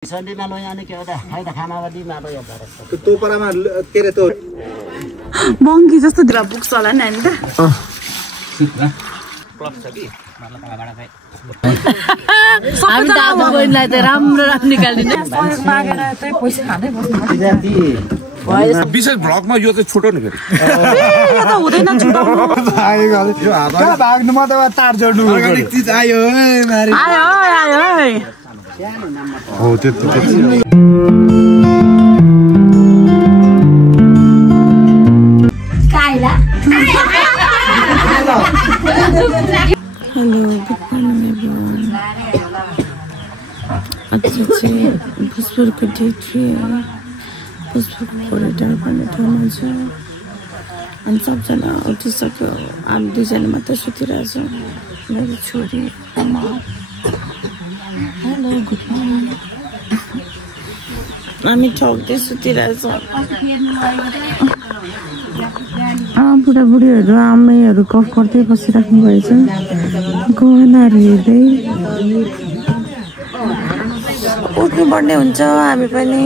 सन्डीमा लो यानी के होता है त खानावादी मा लो यार तो टोपरामा के रे तो मंकी जस्तो दिरा बुक्स होला नि हैन त क्लब छ कि मतलब भाडा चाहिँ हामी त आज बहिनीलाई त राम्रो राम्रो निकाल्दिने सहयोग मागेर चाहिँ पैसा खाँदै बस्नु विशेष भ्लगमा यो चाहिँ छुट्यो नि फेरि यो त हुँदैन छुटाउनु यो हावा भाग्नु म त तार जोड्नु अर्गानिक चीज आयो मारे आयो हो त्यति काइला हेलो गुड मर्निङ एभ्रीवन आज चाहिँ भोजपुरको डे 3 हो भोजपुरको कोरिडोर भन्ने ठाउँमा छ अनि सबजना उठिसक्यो हामी दुईजना मात्रै सुतिरहेछ मेरो छोरी आमा हेलो गुड मर्निङ हामी ठक्दै सुतिरहेछौँ बुढाबुढीहरू आमैहरू कफ गर्दै बसिराख्नु भएछ गहनाहरू हेर्दै उठ्नुपर्ने हुन्छ हामी पनि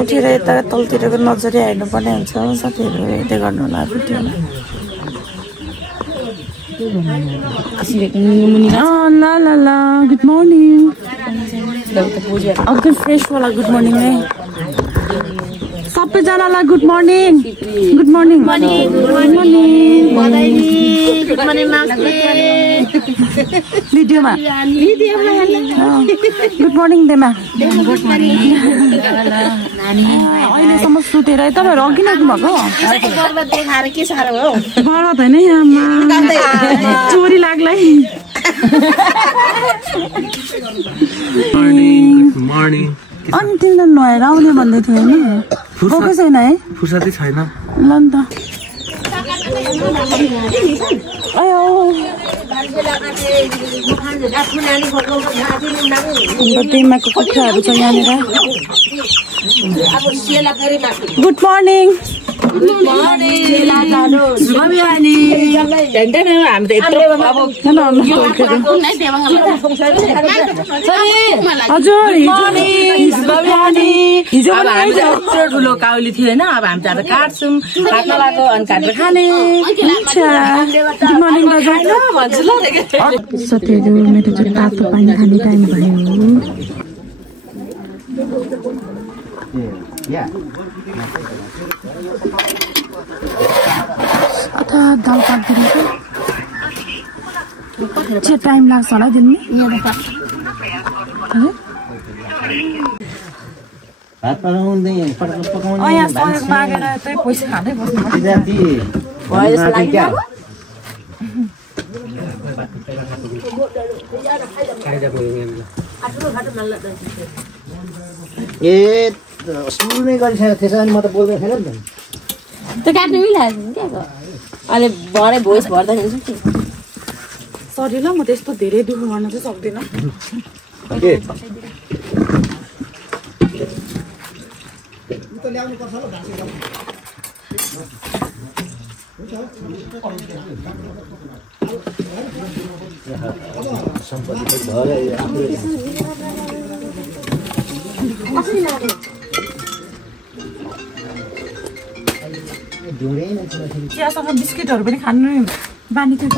उठेर यता तलतिरको नजरिया हेर्नुपर्ने हुन्छ साथीहरू हेर्दै गर्नु होला भिडियोमा ल गुड मर्निङ एकदम फ्रेसवाला गुड मर्निङ है सबैजनालाई गुड मर्निङ गुड मर्निङ भिडियोमा गुड मर्निङ देमा अहिलेसम्म सुतेर तपाईँहरू अघि नाच्नु भएको बर्बाद होइन आमा चोरी लाग्ला अनि तिमीलाई नुहाएर आउने भन्दै थियो होइन गएको छैन है फुर्सदै छैन ल नि त दिमागको कुखुराहरू छ यहाँनिर गुड मर्निङ ठुलो काउली थियो होइन अब हामी त काट्छौँ काट्न लाग्यो अनि काटेर खाने साथीहरू मेरो चाहिँ तातो पानी खाने टाइम भयो अथवा दाल पाकिदिनु चाहिँ टाइम लाग्छ होला दिल्ली भात पकाउँदै पकाउने यहाँ सहयोग मागेर चाहिँ पैसा खाँदै बस्नु ए सुरु नै गरिसकेको थिएछ अनि म त बोल्दै थिएन नि त काट्नु मिलाएको क्या अहिले भरे भोइस भर्दा हुन्छ कि सरी ल म त्यस्तो धेरै दुःख गर्न चाहिँ सक्दिनँ चियासँग बिस्किटहरू पनि खानु बानी थियो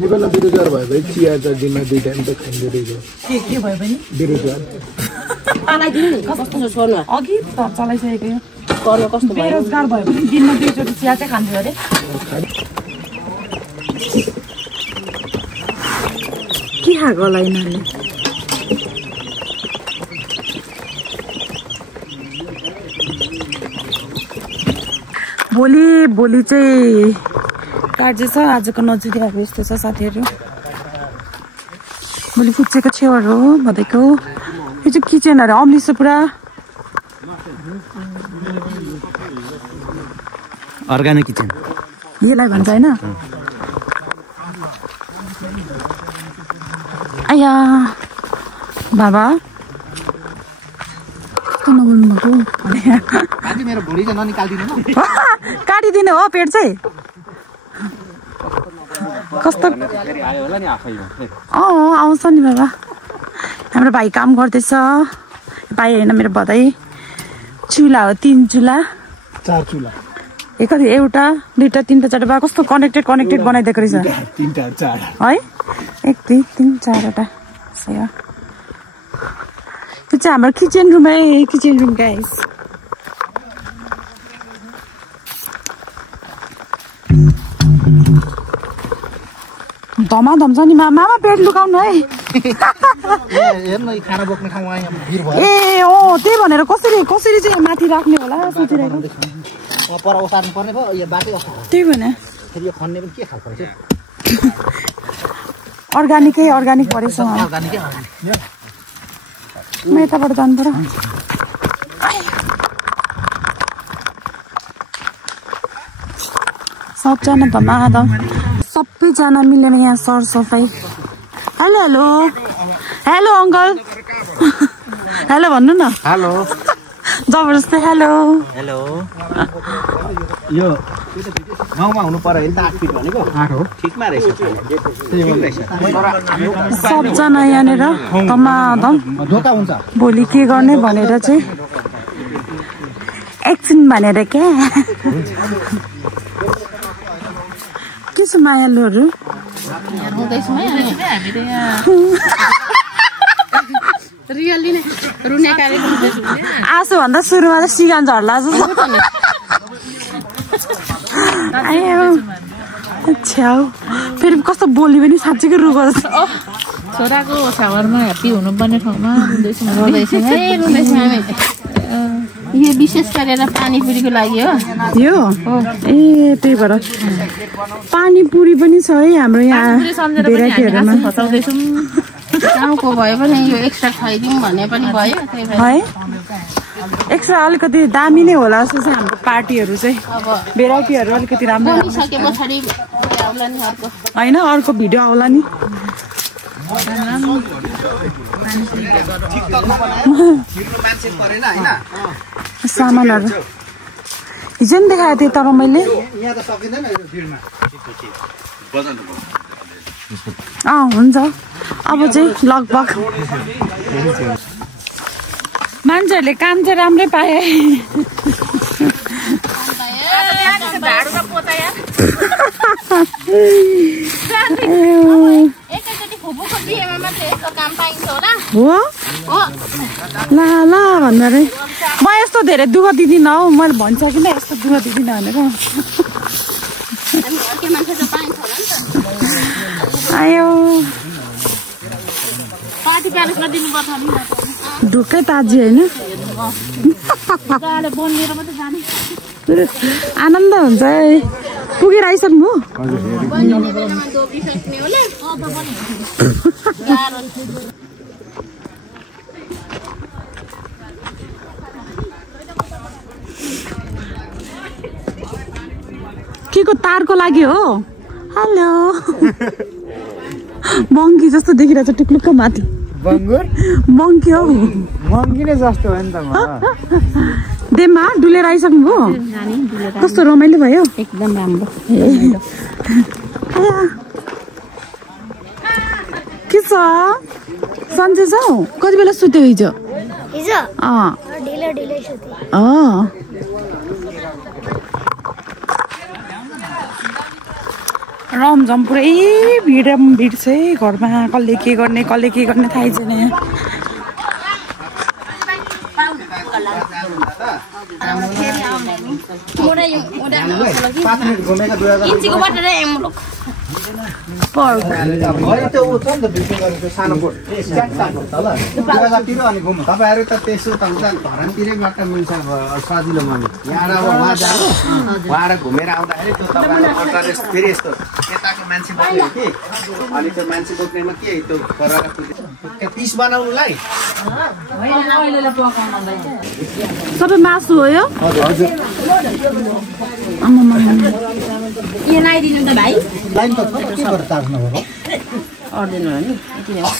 बेरोजगार भयो भाइ चिया त दिनमा 2 टाइम त खाइँदै रहेछ के भयो भने बेरोजगार अघि त चलाइसकेको बेरोजगार भयो भने दिनमा 2 चोटि चिया चाहिँ खान्थ्यो अरे के खाएको होला यिनीहरूले भोलि चाहिँ कार्य छ आजको नजिकहरू यस्तो छ साथीहरू भोलि फुच्चेको छेउहरू हो भनेको यो चाहिँ किचनहरू अम्लिस छ पुरा अर्गानिक किचन यसलाई भन्छ होइन आया बाबा नबोल्नु भएको मेरो भुँडी चाहिँ ननिकाल्दिनु काटिदिने हो पेट चाहिँ कस्तो आउँछ नि बाबा हाम्रो भाइ काम गर्दैछ भाइ होइन मेरो भदै चुला हो 3 चुला 4 चुला कति एउटा दुईटा तीनटा चारवटा कस्तो कनेक्टेड बनाइदिएको रहेछ 3टा 4 है 1 2 3 4 वटा सही हो त्यो चाहिँ हाम्रो किचन रुम गाइस धमा धम्छ नि मामा पेट लुकाउनु है हेर्न खाना बोक्ने ठाउँ आयो भिड भयो ए हो त्यही भनेर कसरी चाहिँ माथि राख्ने होला सोचिरहेको पर ओसार्नु पर्ने भयो यो बाटै अफ त्यही भने फेरि यो खन्ने पनि के खालको रहेछ अर्गानिक परेछ अर्गानिकै म यताबाट जानु पर्यो सबजना धमाधम सबैजना मिलेर यहाँ सरसफाइ हेलो अङ्कल हेलो भन्नु न हेलो जबरजस्ती हेलो यो गाउँमा हुनु पर्यो नि त 8 फिट भनेको 8 हो ठिकमा रहेछ सबजना यहाँनिर धमाधम धोका हुन्छ भोलि के गर्ने भनेर चाहिँ एकछिन भनेर क्या के छ मायालुहरू आसु भन्दा सुरुमा त सिगान झर्ला छ्याउ फेरि कस्तो बोली पनि साँच्चैकै रुगो छोराको सावरमा ह्याप्पी हुनुपर्ने ठाउँमा यो विशेष गरेर पानीपुरीको लागि हो यो ए त्यही भएर पानीपुरी पनि छ है हाम्रो यहाँ भेराइटीहरूमा गाउँको भए पनि यो एक्स्ट्रा खाइदिउँ भने पनि भयो है एक्स्ट्रा अलिकति दामी नै होला जस्तो चाहिँ हाम्रो पार्टीहरू चाहिँ भेराइटीहरू अलिकति राम्रो होइन अर्को भिडियो आउला नि सामानहरू हिजो नि देखाएको थिएँ तर मैले हुन्छ अब चाहिँ लगभग मान्छेहरूले काम चाहिँ राम्रै पाए हो ल भन्दा रे म यस्तो धेरै दुःख दिदिनँ हौ मैले भनिसकिनँ यस्तो दुःख दिदिनँ भनेर आयो ढुक्कै ताजी होइन आनन्द हुन्छ है पुगेर आइसक्नु के को तारको लागि हो हेलो मङ्की जस्तो देखिरहेछ टुक्लुक्क माथि मङ्की हौ मङ्की नै जस्तो हो नि त देममा डुलेर आइसक्नु हो कस्तो रमाइलो भयो एकदम राम्रो के छ सन्चै छौ कति बेला सुत्यो हिजो रमझम पुरै भिड छ घरमा कसले के गर्ने थाहै छैन तपाईहरु त त्यसो त घरतिरै गएर मिल्छ सजिलो माने यहाँ अब वहाँ जानु वहाँ घुमेर आउँदाखेरि त्यो तपाईहरु अल्टरनेट फेरि यस्तो यताको मान्छे बोक्ने हो कि अनि त्यो मान्छे बोक्नेमा के त्यो फरक त्यो पिस बनाउनुलाई सबै मासु हो यो हजुर यो लाइदिनु त भाइ लाइन त के गरेर तार्नु हो अर्दिनु हो नि यति नै हो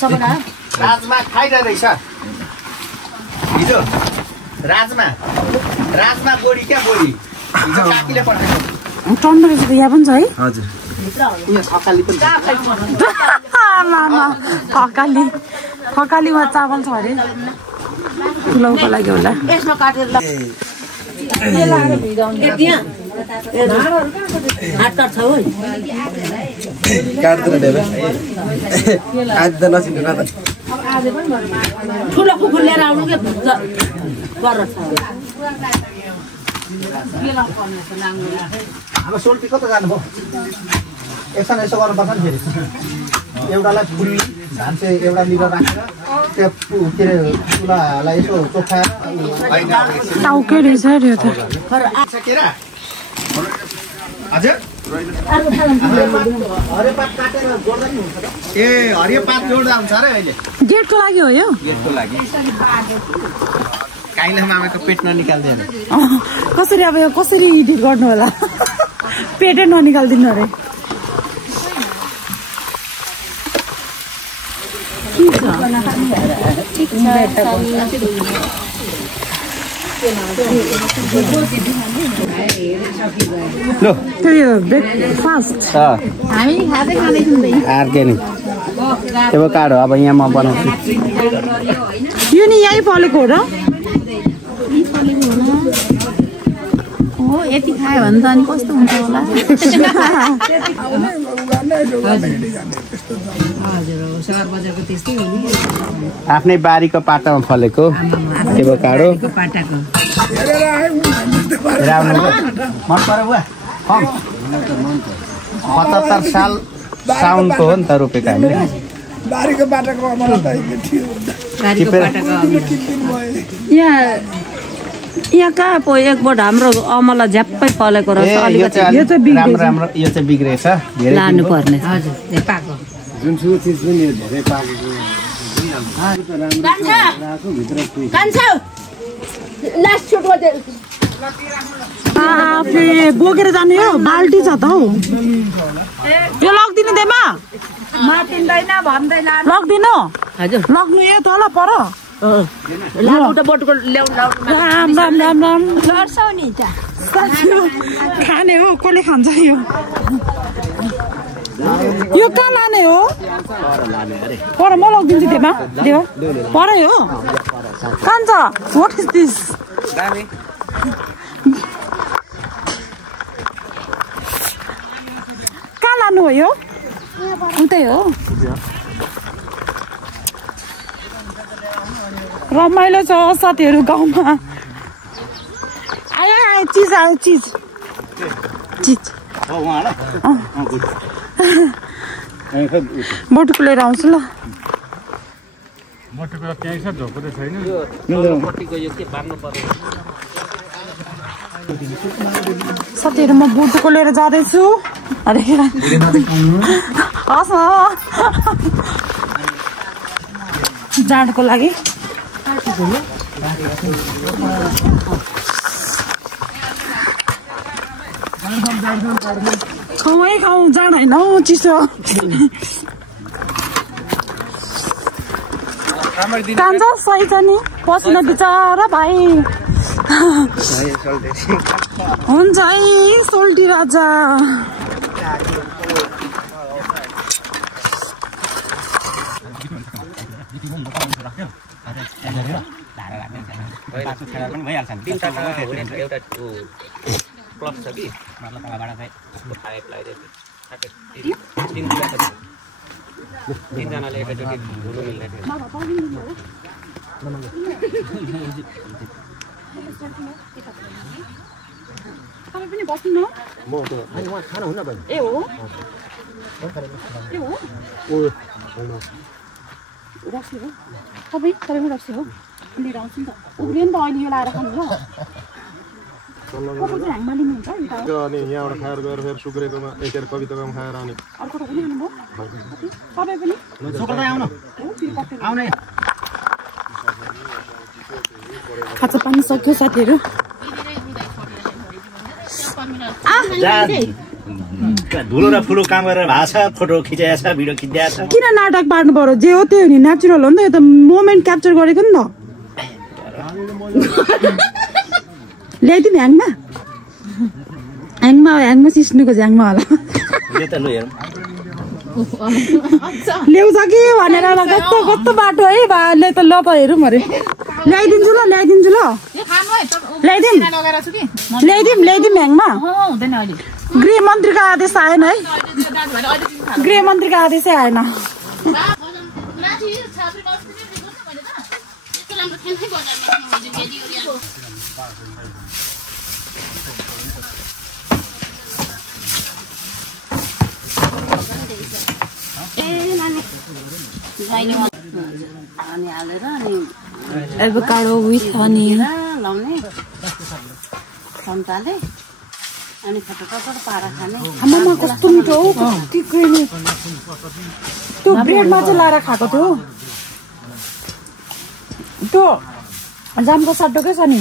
सबैलाई राजमा खाइरहेछ हिजो राजमा बोडी क्या बोडी हिजो काकीले पठाएको टन्डको यहाँ पनि छ है हजुर यहाँ खकाली पनि खकाली खकालीमा चावल छ अरे पुलाउको लागि होला यसमा काटेर हात छ है काट्दैन देबे आज त नसिनु न त ठुलो कुकुर लिएर आउनु के गर छ हाम्रो सोल्टी कता जानुभयो एकछिन यसो गर्नु पर्छ नि फेरि एउटालाई पुरी धान चाहिँ एउटा लिएर राखेर त्यो के अरे चुलालाई यसो चोखाएर टाउकै रहेछ अरे यो त हजुर हरियो पात काटेर जोड्दा नि हुन्छ ए हरियो पात जोड्दा हुन्छ अरे अहिले गेटको लागि हो यो गेटको लागि काइले मामाको पेट ननिकाल्दैन कसरी अब यो कसरी एडिट गर्नु होला पेटै ननिकाल्दिनु अरे लो त्यो ब्रेकफास्ट हामी खाँदै खाँदैछौँ अर्ग्यानिक एभोकाडो अब यहाँ म बनाउँछु यो नि यहीँ फलेको हो र हो यति खायो भने त अनि कस्तो हुन्छ होला आफ्नै बारीको पाटामा फलेको एभोकाडो मन पर्यो बुवा 75 साल साउनको हो नि त रोपेको हामीले बारीको बाटाको मलाई त यहाँ कहाँ पो एकपल्ट हाम्रो अमला झ्याप्पै फलेको रहेछ अलिकति यो चाहिँ राम्रो यो चाहिँ बिग्रेछ धेरै लानु पर्ने हजुर पाको जुनसुकै चिज पनि धेरै पाकेको बोकेर जाने हो बाल्टी छ त हौ यो लगिदिनु देमा लगिदिनु हजुर लग्नु यो तल पर राम राम राम राम खाने हो कसले खान्छ यो कहाँ लाने हो पर म लगिदिन्छु देमा देवा परै हो कान्छ व्हाट इज दिस कहाँ लानु हो यो उतै हो रमाइलो छ साथीहरू गाउँमा आयो आयो चिज आयो चिज बटुको लिएर आउँछु ल साथीहरू म बुटुको लिएर जाँदैछु अरे हस् जाँडको लागि खाउँ खाउँ जाँड होइन हौ चिसो कान्छ सही छ नि पसिना बिचरा भाइ हुन्छ है सोल्टी राजा प्लस छ कि मतलब तलबाट चाहिँ पाइप लगाइदिएको तीनजनाले एकैचोटि धुनु मिल्दैन तपाईँ पनि बस्नु न म त उहाँ खाना हुन्न बहिनी ए हो रक्सी हो तपाईँ पनि रक्सी हो लिएर आउँछु नि त उब्रियो नि त अहिले यो लाएर खानु ल अनि यहाँबाट खाएर गएर फेरि सुक्रेकोमा एकेर कविताकोमा खाएर अनि अर्को पनि आउनुभयो तपाईँ पनि खाजा पानी सक्यो साथीहरू धुलो र फुलो काम गरेर भएको छ फोटो खिचाएको छ भिडियो खिचिएको छ किन नाटक पार्नु पर्यो जे हो त्यो हो नि नेचुरल हो नि त यो त मोमेन्ट क्याप्चर गरेको नि त ल्याइदिनु ह्याङमा सिस्नुको झ्याङमा होला ल्याउँछ कि भनेर कस्तो कस्तो बाटो है त ल त हेरौँ अरे ल्याइदिन्छु ल ल्याइदिउँ ह्याङमा गृहमन्त्रीको आदेश आएन है गृहमन्त्रीको आदेशै आएन एभोकाडो विथ हनी लाउने सन्ताले अनि फटफट पारा खाने आमामा कस्तो मिठो हो कति क्रिमी त्यो ब्रेडमा चाहिँ लाएर खाएको थियो त्यो जामको सट्टोकै छ नि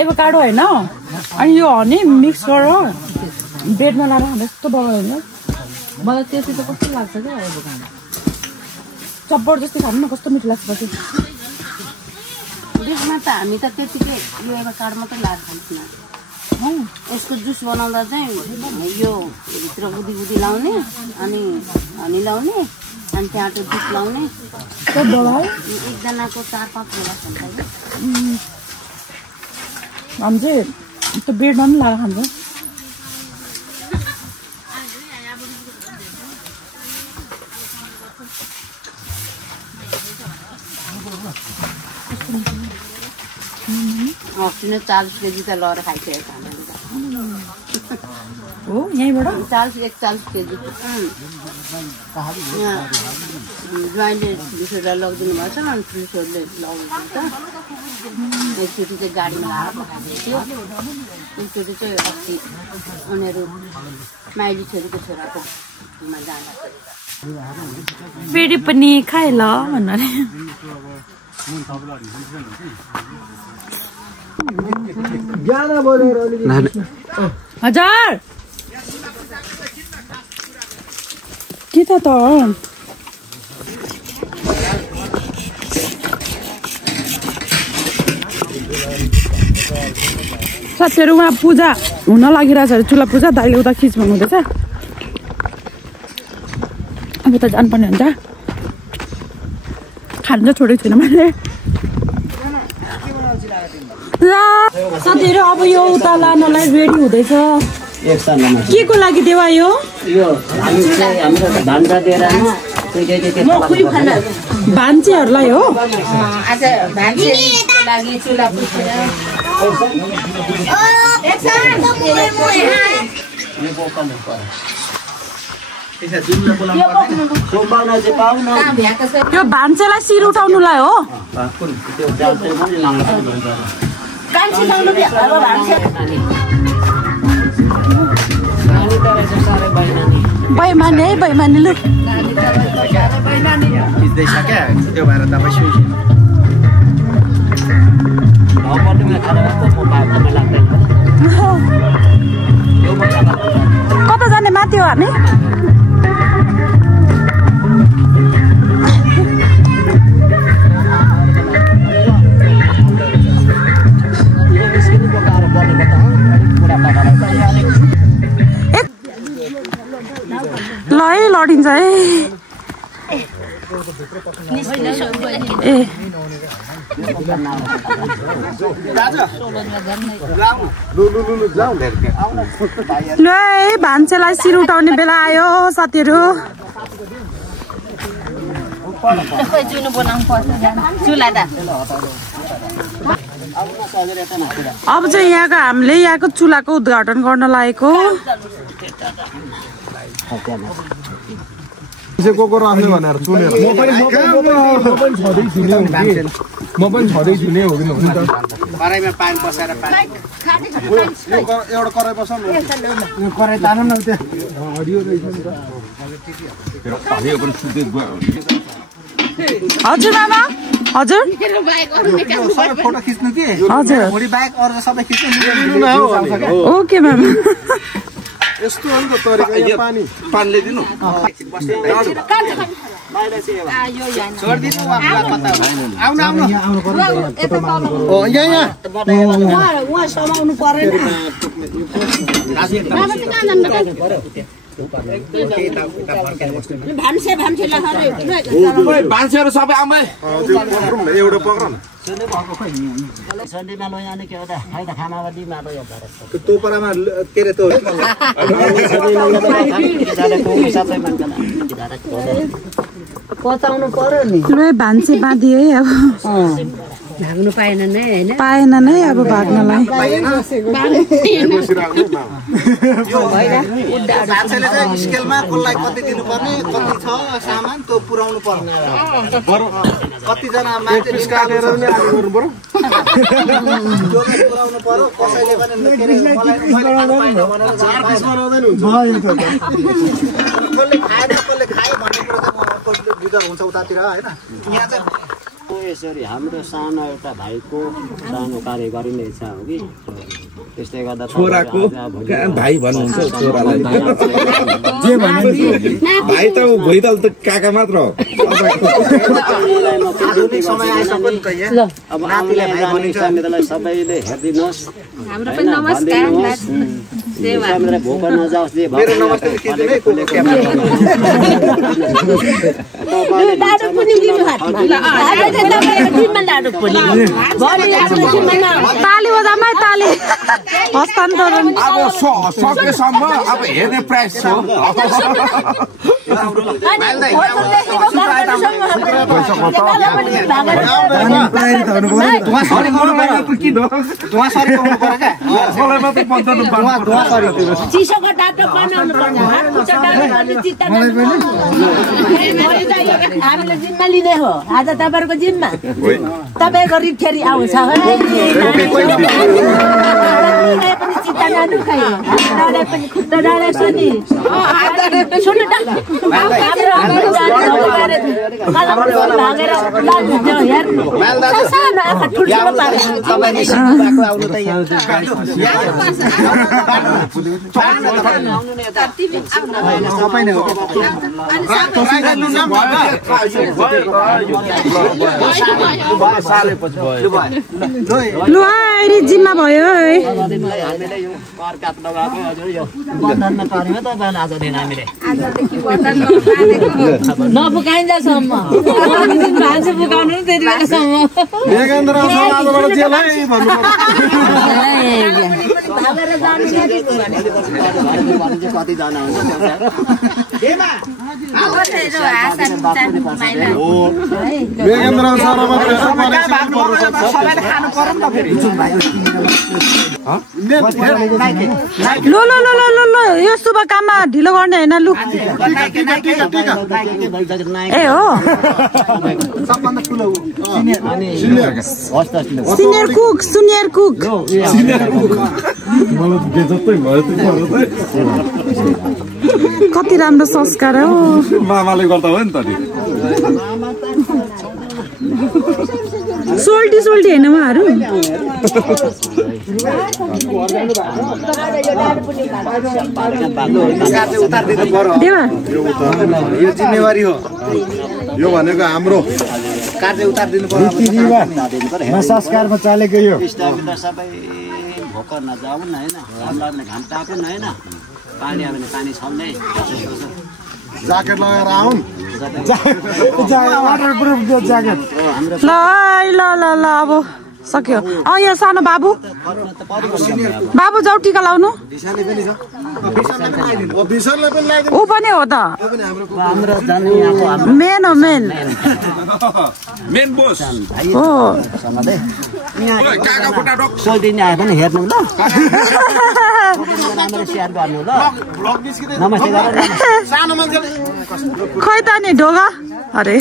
एभोकाडो होइन अनि यो हनी मिक्स गरेर ब्रेडमा लाएर खाँदा यस्तो बगायो होइन मलाई त्यति त कस्तो लाग्छ क्या एभोकाडो जबरजस्ती खानु न कस्तो मिठो लाग्छ पछि त्यसमा त हामी त त्यतिकै यो एभोकाडो मात्रै लाएर खान्छौँ यसको जुस बनाउँदा चाहिँ यो भित्र गुदी लाउने अनि हनी लाउने अनि त्यहाँ त्यो जुस लाउने एकजनाको 4-5 बेला खान्छ हामी चाहिँ त्यो ब्रेडमा पनि लाएर खान्छ अस्ति नै 40 केजी त लएर खाइसकेको हो यहीँबाट 40 केजी ज्वाइनले पुलिसहरूलाई लगिदिनु भएको छ अनि पुलिसहरूले लगिदिन्छ एकचोटि चाहिँ गाडीमा लाएर पठाइदिन्थ्यो एकचोटि चाहिँ अस्ति उनीहरू माइली छोरीको छोराको जाँदाखेरि फेरि पनि खाए ल भन्नाले हजार के त साथीहरू उहाँ पूजा हुन लागिरहेछ अरे चुला पूजा दाइले उता खिच भन्नुहुँदैछ अब त जानुपर्ने हुन्छ खानु चाहिँ छोडेको छुइनँ मैले साथीहरू अब यो उता लानलाई रेडी हुँदैछ के को लागि देवा यो भान्चेहरूलाई हो त्यो भान्चेलाई शिर उठाउनुलाई हो बैमानी है बैमानी लु त्यो भएर तपाईँ कता जाने माथि हो हामी ल है लडिन्छ है ए ल है भान्सेलाई शिर उठाउने बेला आयो साथीहरू अब चाहिँ यहाँको हामीले यहाँको चुलाको उद्घाटन गर्न लागेको को राख्ने भनेर सुनेर म पनि छँदै छु नि हो कि कराईमा पानी बसाएर एउटा कराई बसाउँ न कराई तान न त्यहाँ हरियो रहेछ नि त हजुर मामा हजुर फोटो खिच्नु कि हजुर भोलि बाहेक अरू सबै खिच्नु ओके मामा यस्तो हो नि त तरिका यहाँ पानी ल्याइदिनु मान्छेहरू सबै आमा एउटा पक्र न सन्डेमा लैजाने के हो त खै त खानावादीमा त यो टोपरामा के रे त्यो पचाउनु पर्यो नि लु भान्से बाँधियो है अब भाग्नु पाएन नै हैन पाएन नै अब भाग्नलाई मान्छेले चाहिँ स्केलमा कसलाई कति दिनुपर्ने कति छ सामान त्यो पुर्याउनु पर्ने कतिजना मान्छे काटेर नि आलु गर्नु पर्यो पुर्याउनु पर्यो कसैले पनि कसले खाएन कसले खायो भन्ने कुरो चाहिँ विचार हुन्छ उतातिर होइन यहाँ चाहिँ यसरी हाम्रो सानो एउटा भाइको सानो कार्य गरिनेछ हो कि त्यसले गर्दा छोराको भाइ भन्नुहुन्छ छोरालाई जे भने भाइ त भइदल त काका मात्र हो आधुनिक समय आइसक्यो त यहाँ अब नातिलाई भाइ भनिन्छ सबैले हेरिदिनुहोस् हाम्रो पनि नमस्कार हामीलाई भोक नजाओस् जे मेरो नमस्ते किन्दिनै डाडो पनि दिनु हातमा ताली बजामा ताली हस्तान्तरण अब सकेसम्म अब हेर्ने प्राइस छ चिसोको डाटो बनाउनु पर्छ हामीले जिम्मा लिने हो आज तपाईँहरूको जिम्मा तपाईँको रिफेरी आउँछ चित्ता नदुखाइ पनि खुट्टा डालेको नि सुन्नु लु अहिले जिम्मा भयो है नफुकाइन्जेलसम्म भान्से फुकाउनु त्यति बेलासम्म कतिजना हुन्छ लो लो लो लो लो यो शुभ काममा ढिलो गर्ने होइन लु ए हो सिनियर कुक कति राम्रो संस्कार हो मामाले गर्दा हो नि त सोल्टी होइन उहाँहरू यो जिम्मेवारी हो यो भनेको हाम्रो कार्य उतारिदिनु पर्यो संस्कारमा चलेको यो सबै भोक नजाउन् होइन घाम ताकुन् होइन पानी आयो भने पानी छाउने ज्याकेट लगाएर आउन् ल ल ल ल अब सक्यो यहाँ सानो बाबु जाउ टिका लाउनु ऊ पनि हो त मेन हो मेन बोस हो सोधिने आयो भने हेर्नु ल सेयर गर्नु ल नमस्ते खै त नि ढोगा अरे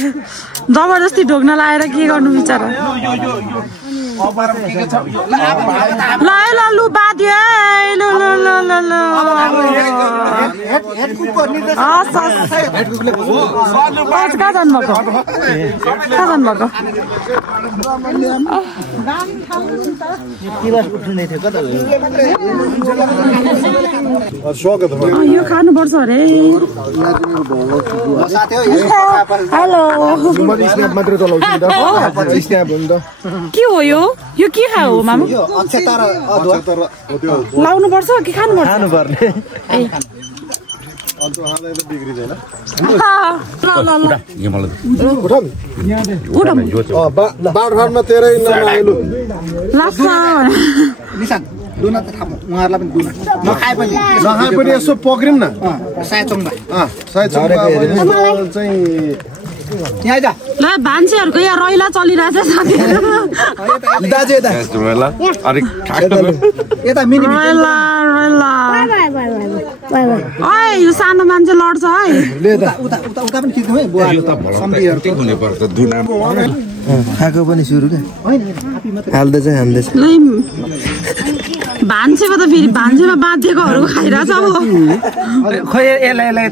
जबरजस्ती ढोग्न लाएर के गर्नु बिचारा ल लु बाँधियो लु लु लु लु लु कहाँ जानुभएको यो खानुपर्छ अरे हेलो के हो यो के खायो मामा लाउनु पर्छ कि खानुपर्छ बाटोघाटमा तेरै नाम आयो दुना त थाहा उहाँहरूलाई पनि दुना नखाए पनि यसो पक्रिम न सायचोङमा चाहिँ यहाँ आइज ल भान्सेहरूको यहाँ रैला चलिरहेछ साथीहरू दाजु यता मिनी रैला ओइ यो सानो मान्छे लड्छ है उता पनि खिच्नु है बुवा खाएको पनि सुरु क्या हाल्दैछ भान्सेमा त फेरि भान्सेमा बाँधिएकोहरू खाइरहेछ अब खोइ यसलाई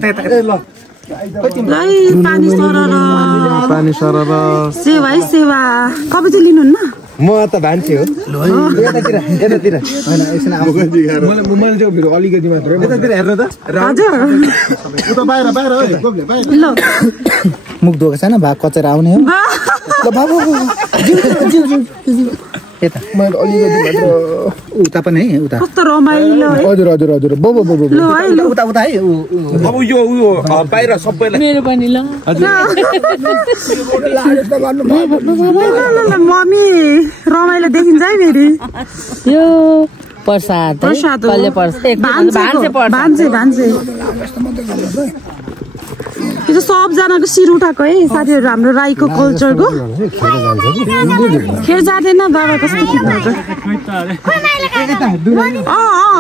पानी सरर सेवा है सेवा तपाईँ चाहिँ लिनुहुन्न म त भान्से हो यतातिर अलिकति मात्र यतातिर हेर्नु त हजुर उता बाहिर ल मुख धोएको छैन भाग कचेर आउने हो यता मैले अलिकति मात्र उता पनि है उता कस्तो रमाइलो है हजुर उता है अब यो बाहिर सबैलाई मेरो पनि ल मम्मी रमाइलो देखिन्छ है फेरि यो प्रसाद भान्से यो चाहिँ सबजनाको शिर उठाएको है साथीहरू हाम्रो राईको कल्चरको खेर जाँदैन बाबा कस्तो खिच्नुहुन्छ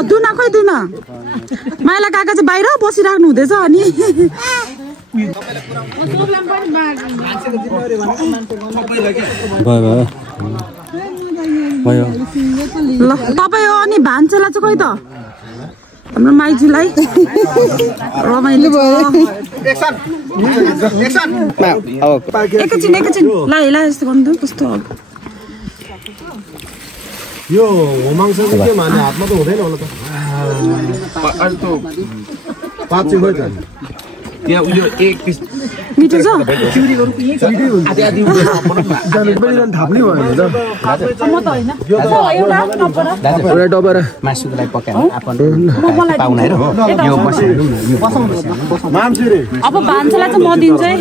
दुना खोइ दुना माइला काका चाहिँ बाहिर बसिराख्नु हुँदैछ अनि ल तपाईँ हो अनि भान्सेलाई चाहिँ खोइ त हाम्रो माइजूलाई रमाइलो एकैछिन ल यस्तो गर्नु त कस्तो अब यो होमाङ चाहिँ के माने हातमा त हुँदैन होला त पाँच चाहिँ खोइ त यहाँ उयो एक पिस मिठो छ मासुलाई पकाएर अब भान्सेलाई चाहिँ म दिन्छु है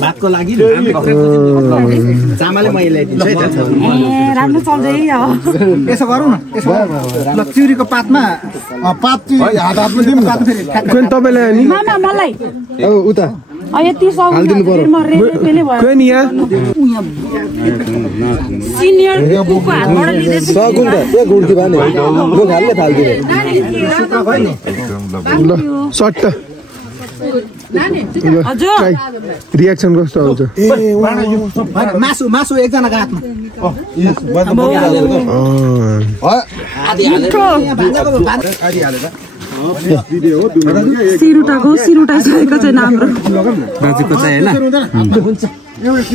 भातको लागि चामलै मैले ल्याइदिन्छु है राम्रो चल्छ है यसो गरौँ न ल चिउरीको पातमा पात हातमा दिनु तपाईँलाई नि मलाई उता यति सिनियर कुकुरको हातबाट लिँदैछु सट्ट हजुर रियाक्सन कस्तो आउँछ मासु एकजनाको हातमा सिरुटाको सिरुटाइसकेको चाहिँ हाम्रो बाजेको चाहिँ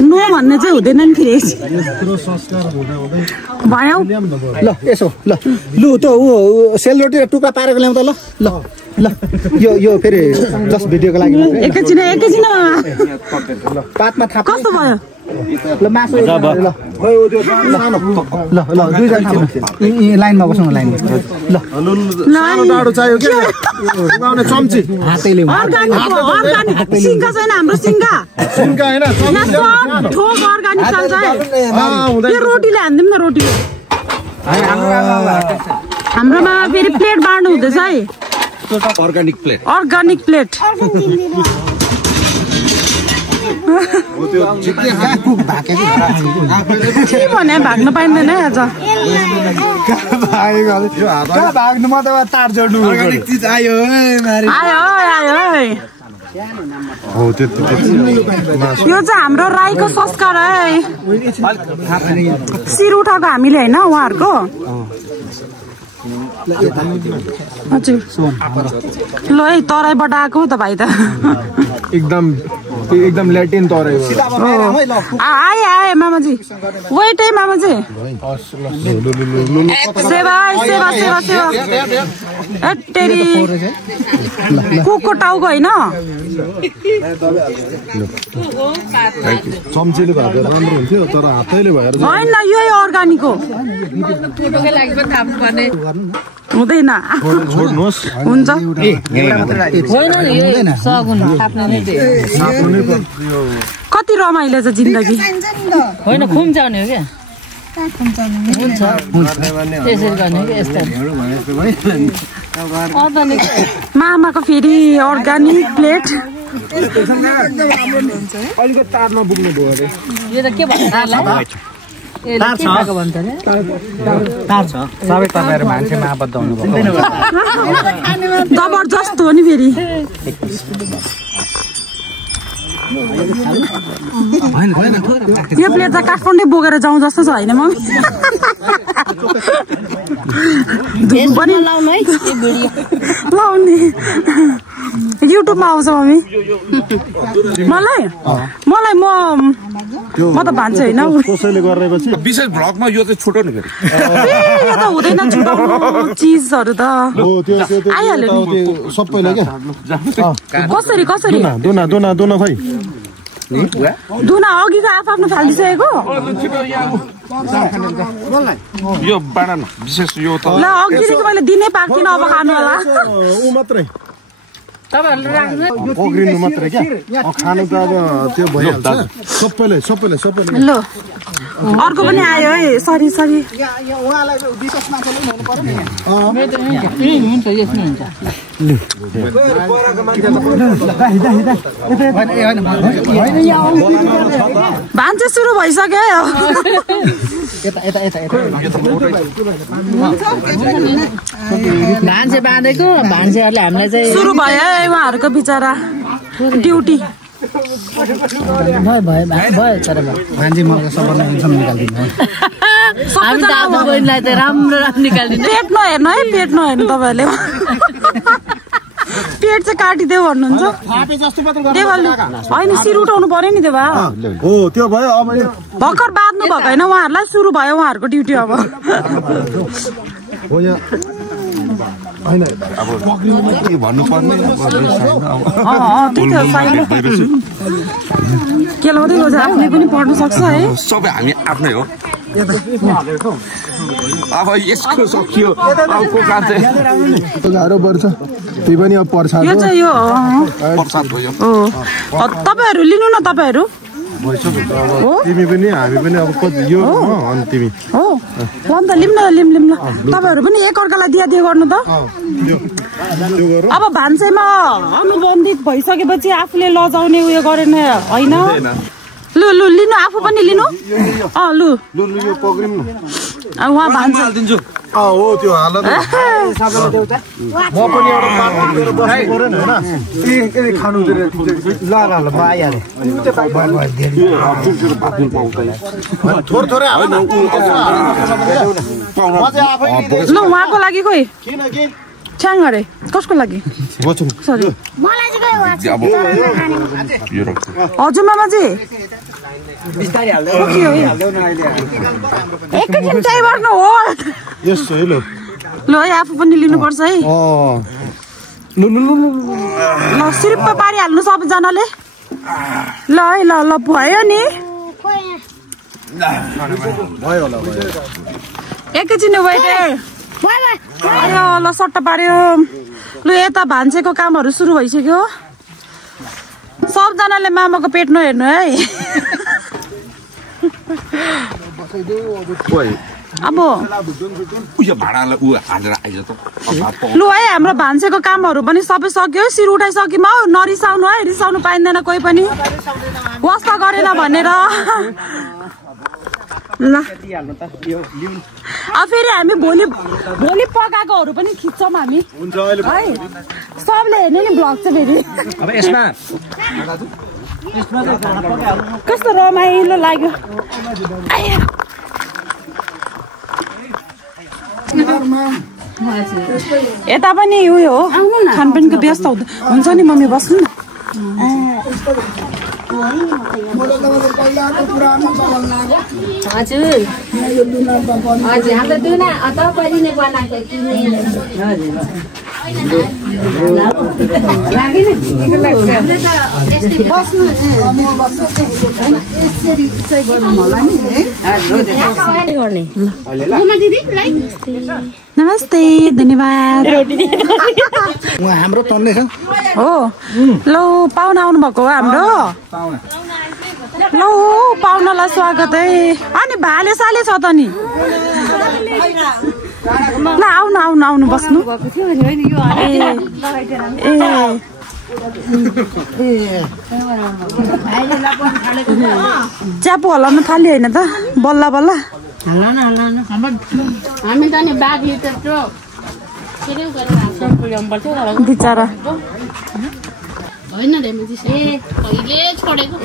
नो भन्ने चाहिँ हुँदैन नि फेरि भयो ल यसो ल लु त ऊ सेलरोटी टुक्रा पारेको ल्याउँदा ल यो फेरि जस्ट भिडियोको लागि एकैछिन पातमा थाप कस्तो भयो ल मासु ल दुईजना लाइनमा बसौँ लाइनमा ल सानो डाडो चाहियो के उगाउने चम्ची हातैले अर्गानिक सिङ्गा छैन हाम्रो सिङ्गा हैन ठोक अर्गानिक चल्छ यो रोटीले हान्दिउँ न रोटी हाम्रोमा फेरि प्लेट बाँड्नु हुँदैछ है अर्गानिक प्लेट के भने भाग्न पाइँदैन है आज भाग्नु म त तार जोड्नु अर्गानिक चिज आयो यो चाहिँ हाम्रो राईको संस्कार है शिर उठाएको हामीले होइन उहाँहरूको हजुर ल है तराईबाट आएको त भाइ त एकदम ल्याटिन तराई आए मामाजी वेट है मामाजी सेवा तेरी कुकको टाउको होइन चम्चीले भएको राम्रो हुन्थ्यो तर हातैले भएर होइन यही अर्गानिक हो हुँदैन छोड्नुहोस् हुन्छ कति रमाइलो छ जिन्दगी होइन खुम्चाउने हो क्या हुन्छ त्यसरी गर्ने कि यस्तो मामाको फेरि अर्ग्यानिक प्लेट अलिकति तार नपुग्ने भयो अरे यो त के भन्छ तार छ सबै तपाईँहरू मान्छेमा आबद्ध हुनुभएको जबरजस्त हो नि फेरि यो प्लेट त काठमाडौँ बोकेर जाउँ जस्तो छ होइन मम्मी पनि लाउने युट्युबमा आउँछ मम्मी मलाई म त भान्छु होइन कसैले गरेपछि विशेष भ्लगमा यो चाहिँ छुट्यो नि फेरि यो त हुँदैन छुटाउनु चिजहरू त आइहाल्यो नि सबैलाई क्या कसरी कसरी दुना दुना दुना खै दुना अघिको आफ्नो फालिसकेको यो बाँडा न विशेष यो त ल अघिदेखि मैले दिनै पाएको थिइनँ अब खानु होला ऊ मात्रै पक्रिनु मात्रै क्या खानु त अब त्यो भइहाल्छ सबैले ल अर्को पनि आयो है सरी भान्चे सुरु भइसक्यो भान्से बाँधेको भान्सेहरूले हामीलाई चाहिँ सुरु भयो उहाँहरूको बिचरा ड्युटी भयो तर मान्छे मलाई सबैलाई इन्सम निकालिदिनु हामी त आफ्नो बहिनीलाई चाहिँ राम्रो निकालिदिनु पेट नहेर्नु है पेट नहेर्नु तपाईँहरूले पेट चाहिँ काटिदेऊ भन्नुहुन्छ होइन सिर उठाउनु पर्यो नि देवा हो त्यो भयो अब भर्खर बाँध्नु भएको होइन उहाँहरूलाई सुरु भयो उहाँहरूको ड्युटी अब हो यहाँ हैन अब के भन्नुपर्ने के लाउँदै गयो आफूले पनि पढ्न सक्छ है सबै हामी आफ्नै हो अब यसको सकियो अब को काम चाहिँ गाह्रो पर्छ त्यही पनि अब पर्छ यो चाहिँ यो प्रसाद भयो तपाईहरु लिनु न तपाईहरु तिमी पनि हामी पनि अब यो अनि तिमी हो लम त लिम न तपाईहरु पनि एक अर्कालाई दिया गर्नु त अब भान्सेमा अनुबन्धित भइसकेपछि आफूले लजाउने उयो गरेन हैन लु लिनु आफू पनि लिनु लु यो पक्रिम न उहाँ भान्से दिन्छु हो त्यो हाल त सबैले देऊ त म पनि एउटा पार्टी लिएर बस्नु पर्यो नि हैन के खानु दिएर ल म आइहाले थोरै हाल न ल उहाँको लागि खोइ किन के छ्याङ अरे कसको लागि सरी मलाई चाहिँ हजुर मामाजी एकैछिन चाइ बस्नु हो यस्तो है ल है आफू पनि लिनुपर्छ है ल सिरिप्प पारिहाल्नु सबैजनाले ल है ल भयो नि एकैछिन वेटर आयो ल सट्टा पार्यो लु यता भान्सेको कामहरू सुरु भइसक्यो सबजनाले मामाको पेट नहेर्नु है अब लु है हाम्रो भान्सेको कामहरू पनि सबै सक्यो सिर उठाइसक्यौँ हौ नरिसाउनु है रिसाउनु पाइँदैन कोही पनि वास्ता गरेन भनेर ल फेरि हामी भोलि पकाएकोहरू पनि खिच्छौँ हामी है सबले हेर्ने नि ब्लग चाहिँ फेरि अब यसमा कस्तो रमाइलो लाग्यो यता पनि उयो हो खानपिनको व्यस्त हुन्छ नि मम्मी बस्नु न हजुर हाम्रो दुना तपाईँले नै बनाएको नमस्ते धन्यवाद हाम्रो तन्ने छ हो लौ पाहुना आउनु भएको हो हाम्रो लौ पाहुनालाई स्वागत है अनि भाले साले छ त नि ल आउनु आउनु आउनु बस्नु च्यापो हल्लाउन थाल्यो होइन त बल्ल बल्ल हामी त नि बाघले त्यत्रो बिचरा होइन रे कहिले छोडेको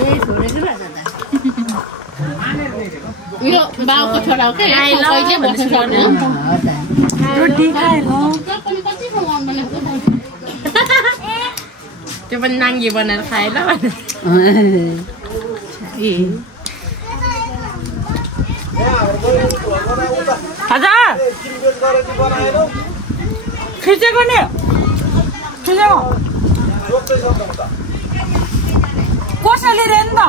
यो बाउको छोरा हो क्या कहिले बस्नु पर्ने त्यो पनि नाङ्गी बनाएर खाएन हजुर खिचेको नि खिचेको कसैले रे नि त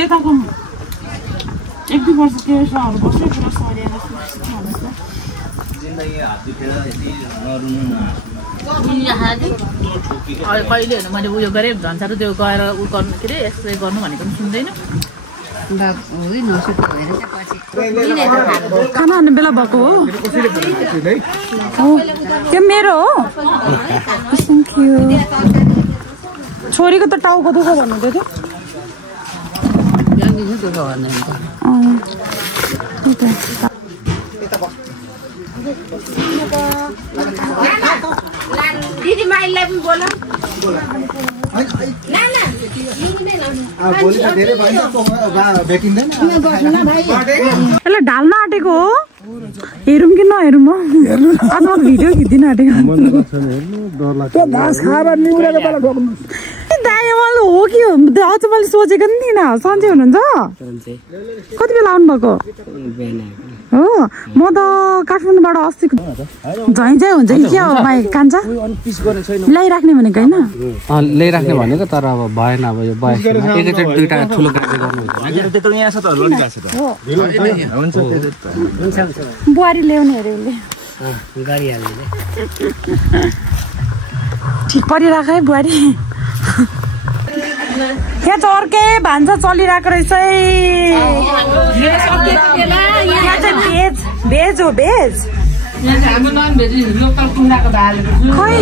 यताको 1-2 वर्ष केसहरू बस्यो पुरा सरेर कहिले होइन मैले उयो गरेँ झन्साहरू त्यो गएर उ गर्नु के अरे एक्सरे गर्नु भनेको पनि सुन्दैन खाना खाने बेला भएको हो त्यो मेरो हो थ्याङ्क यू छोरीको त टाउको दुःख भन्नुहुँदै थियो दिदी माइललाई पनि बोला यसलाई ढाल्न आँटेको हो हेरौँ कि नहेरौँ म आज म भिडियो खिच्दिन आँटेको दाइ मलाई हो कि अझ मैले सोचेको नि थिइनँ सन्चै हुनुहुन्छ कति बेला आउनुभएको हो म त काठमाडौँबाट अस्ति झैँ चाहिँ हुन्छ कि क्या हो भाइ कान्छ ल्याइराख्ने भनेको होइन ल्याइराख्ने भनेको तर अब भएन अब यो बयसमा एकैचोटि दुईटा ठुलो गाडी गर्नु बुहारी ल्याउने अरे उसले गाडी हाल्ने ठिक परिरहेको है बुहारी यहाँ चाहिँ अर्कै भान्सा चलिरहेको रहेछ है यहाँ चाहिँ भेज हो भेज खै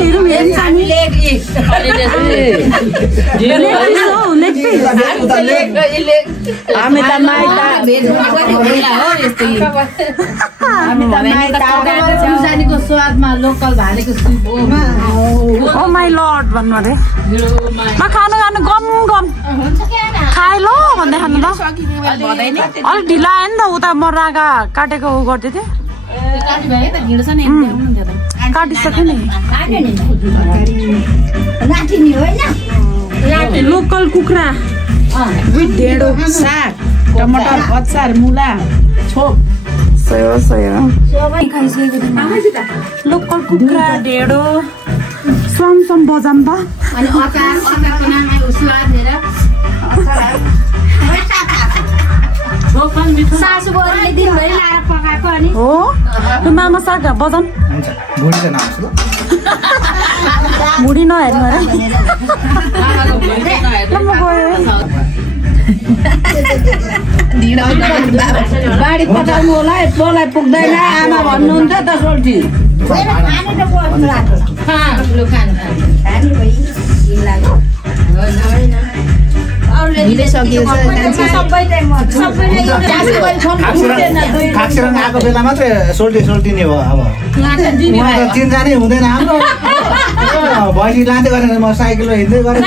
हेरौँ स्वादमा लोकल भालेको सुप ओ माई लर्ड भन्नु अरे म खानु खानु गम गम खाए ल भन्दै खानु त अलिक ढिला आयो नि त उता म रागा काटेको उ गर्दै थिएँ काटिसक्यो नि लोकल कुखुरा विथ ढेँडो साग टमाटर अचार मुला छोप लोकल कुखुरा ढेँडो समसम बजाम त अनि अचारको नाम स्वाद हेर सासु बुहारीले दिनभरि लाएर पकाएको अनि हो त्यो मामा साग बजाम भुडी नहेर्नु अरे म गएँ बाढी पठाउनु होला बोलाई पुग्दैन आमा भन्नुहुन्छ त सोल्टी आएको बेला मात्रै सोल्टी सोल्टी नै हो अब चिनजानै हुँदैन हाम्रो भैँसी लाँदै गरेर म साइकल हिँड्दै गरेर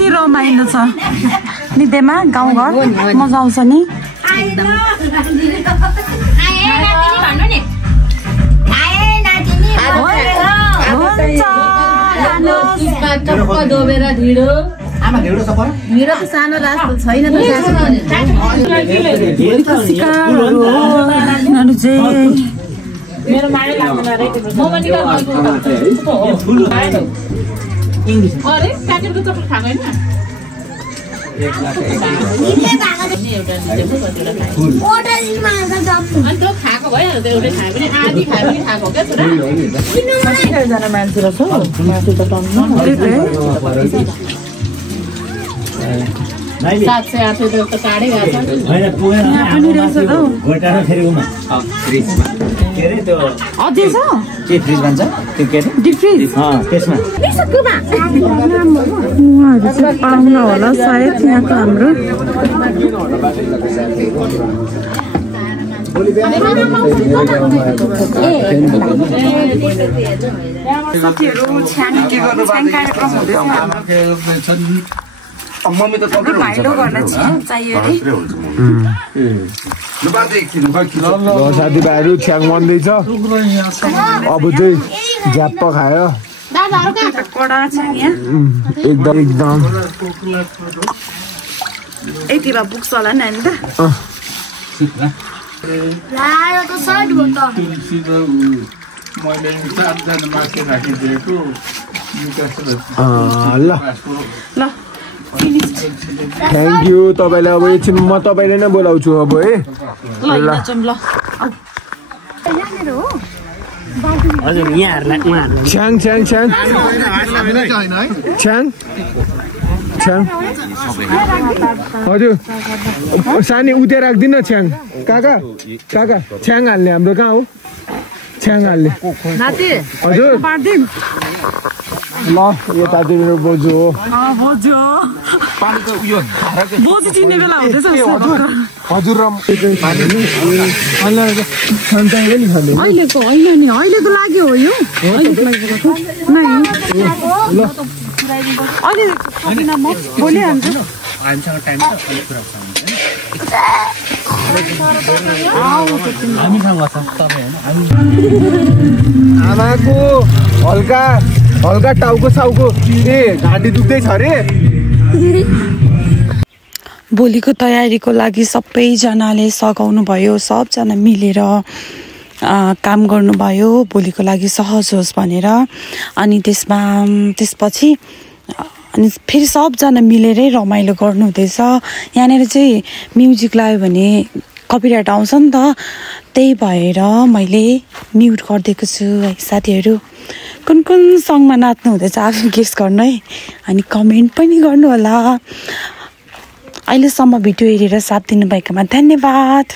कति रमाइलो छ निदेमा गाउँघर मजा आउँछ नि ढिँडो त सानो रास्तो छैन मेरो माया लाग्दैन रे म पनि अरे प्याकेटको चक्लेट खाएको हैन अन्त खाएको भइहाल्यो त एउटै खायो भने आधी खायो भने खाएको क्या छोरा 700-800 त काडै गएको अझै छ के फ्रिज भन्छ त्यो के डिप फ्रिज त्यसमा उहाँहरू चाहिँ पाहुना होला सायद यहाँको हाम्रो साथीहरू छ्याङ कार्यक्रम हुँदैछ मम्मी त भाइलो गर्न चाहियो साथीभाइहरू छ्याङ बन्दैछ अब चाहिँ झ्याप्प खायो कडा छ्याङ यहाँ एकदम यति भए पुग्छ होला नि हामी ल थ्याङ्क यू तपाईँलाई अब एकछिन म तपाईँले नै बोलाउँछु अब है छ्याङ छ्याङ छ्याङ छ्याङ छ्याङ हजुर सानी उतै राखिदिनु न छ्याङ काका काका छ्याङ हाल्ने हाम्रो कहाँ हो छ्याङ हाल्ने हजुर ल यतातिर मेरो बोजू हो बोजू चिन्ने बेला हुँदैछ हजुर र अहिलेको होइन नि अहिलेको लागि हो यो अहिले म बोलिहाल्छु आमाको हल्का हल्का टाउको साउको घाँटी दुख्दैछ अरे भोलिको तयारीको लागि सबैजनाले सघाउनु भयो सबजना मिलेर काम गर्नुभयो भोलिको लागि सहज होस् भनेर अनि त्यसपछि अनि फेरि सबजना मिलेरै रमाइलो गर्नुहुँदैछ यहाँनिर चाहिँ म्युजिक लगायो भने कपिराइट आउँछ नि त त्यही भएर मैले म्युट गरिदिएको छु है साथीहरू कुन कुन सङमा नाच्नु हुँदैछ आफै गेस गर्नु है अनि कमेन्ट पनि गर्नु होला अहिलेसम्म भिडियो हेरेर साथ दिनुभएकोमा धन्यवाद